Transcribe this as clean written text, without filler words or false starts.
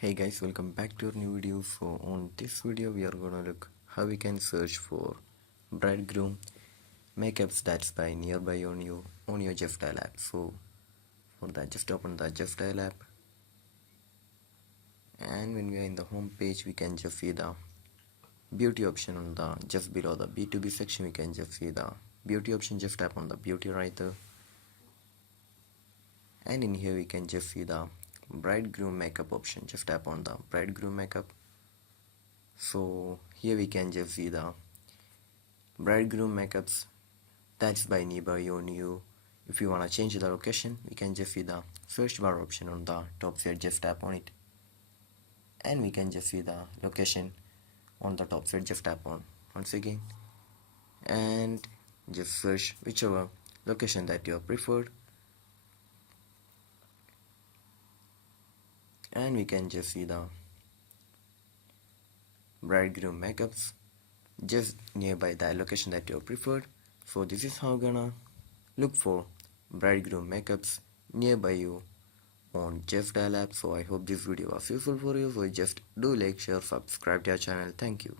Hey guys, welcome back to our new video. So on this video we are gonna look how we can search for bridegroom makeups that's by nearby on your Justdial app. So for that, just open the Justdial app, and when we are in the home page we can just see the beauty option on the just below the B2B section. We can just see the beauty option. Just tap on the beauty right there, and in here we can just see the bridegroom makeup option. Just tap on the bridegroom makeup. So here we can just see the bridegroom makeups that's by nearby on you. If you wanna change the location, we can just see the search bar option on the top side. Just tap on it, and we can just see the location on the top side. Just tap on once again, and just search whichever location that you have preferred, and we can just see the bridegroom makeups just nearby the location that you have preferred. So this is how gonna look for bridegroom makeups nearby you on Justdial app. So I hope this video was useful for you. So just do like, share, subscribe to our channel. Thank you.